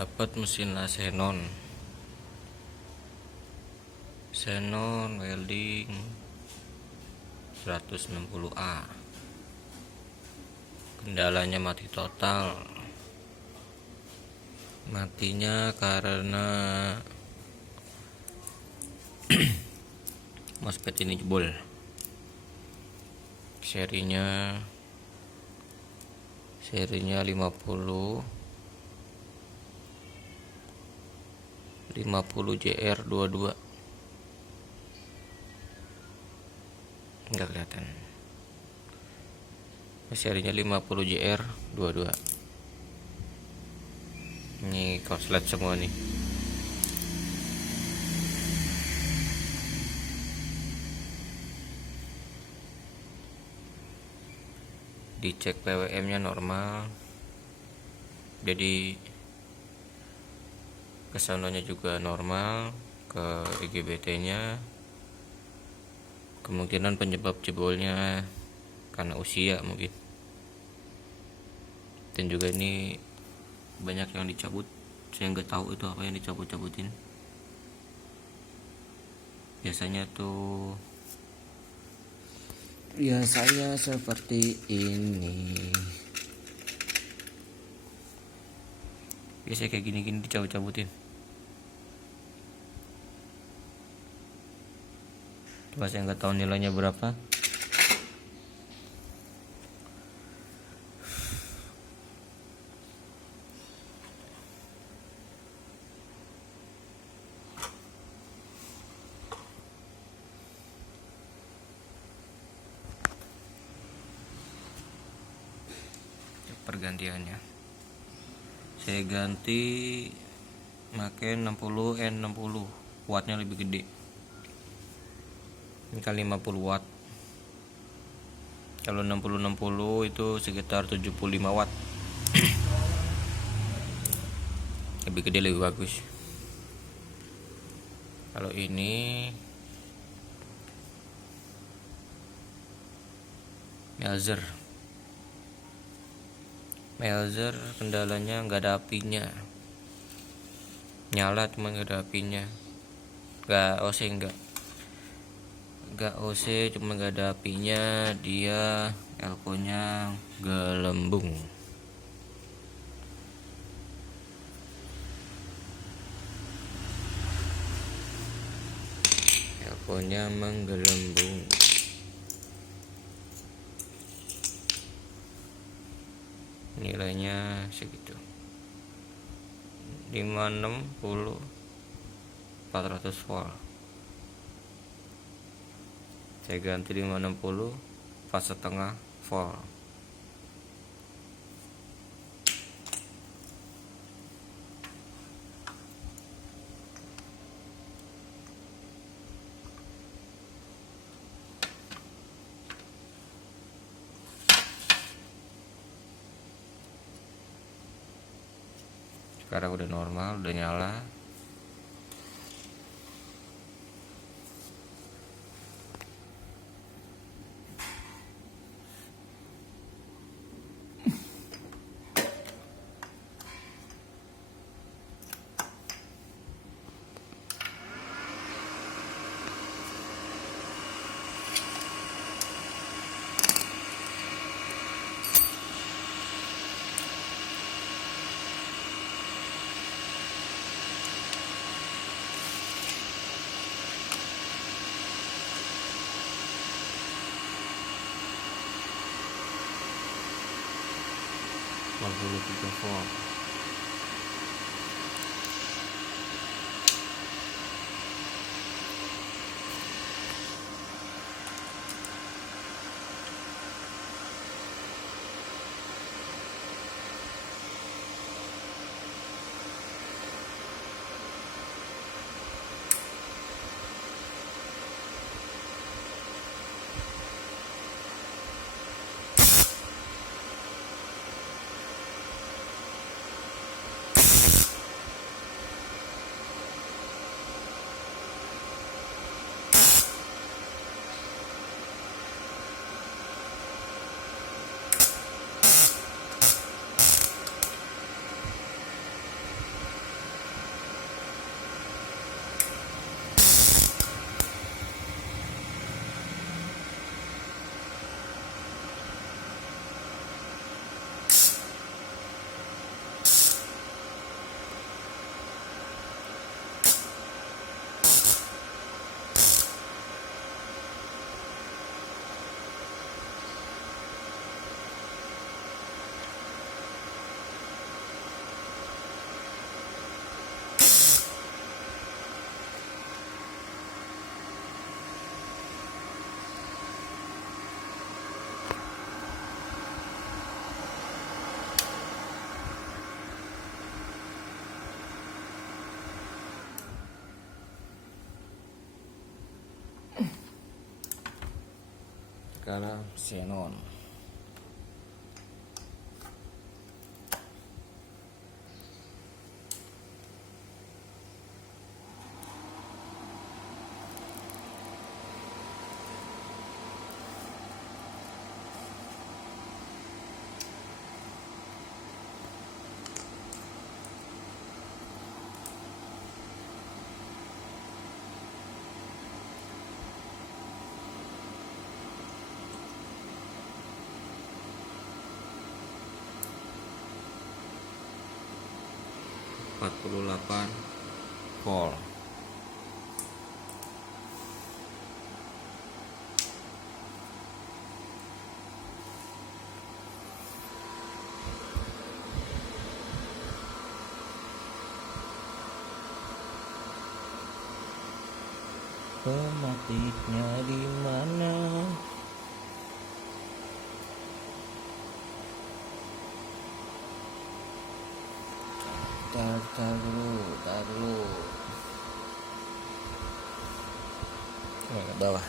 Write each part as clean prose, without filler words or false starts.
Dapat mesin Xenon welding 160A. Kendalanya mati total. Matinya karena MOSFET ini jebol. Serinya 50 JR22. Enggak kelihatan. Serinya 50 JR22. Ini korslet semua nih. Dicek PWM nya normal, jadi kesononya juga normal, ke IGBT nya kemungkinan penyebab jebolnya karena usia mungkin, dan juga ini banyak yang dicabut. Saya nggak tahu itu apa yang dicabut-cabutin. Biasanya seperti ini. Biasanya kayak gini-gini dicabut-cabutin. Coba saya nggak tahu nilainya berapa. Pergantiannya saya ganti pakai 60N60, wattnya lebih gede. Ini kali 50 watt. Kalau 60 itu sekitar 75 watt. Lebih gede, lebih bagus. Kalau ini Melzer kendalanya nggak ada apinya, nyala cuma nggak ada apinya, nggak OC cuma nggak ada apinya. Dia elko nya gelembung. Elko nya menggelembung. Nilainya segitu, 560 400 volt. Saya ganti 560 4,5 volt. Sekarang udah normal, udah nyala. Volt. sekarang xenon. Empat puluh 48 volt. Pematiknya di mana? Tar dulu. Ke bawah.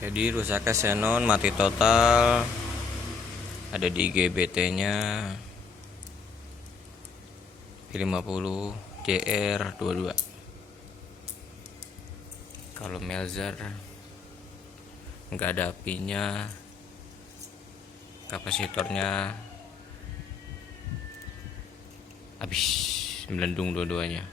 Jadi rusaknya xenon mati total, ada di GBT nya P50 JR22. Kalau Melzer nggak ada apinya, kapasitornya habis, melendung dua-duanya.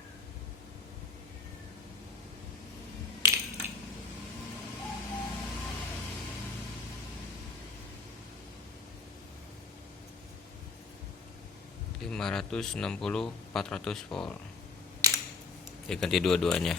Ratus 60 400 volt. Diganti dua-duanya.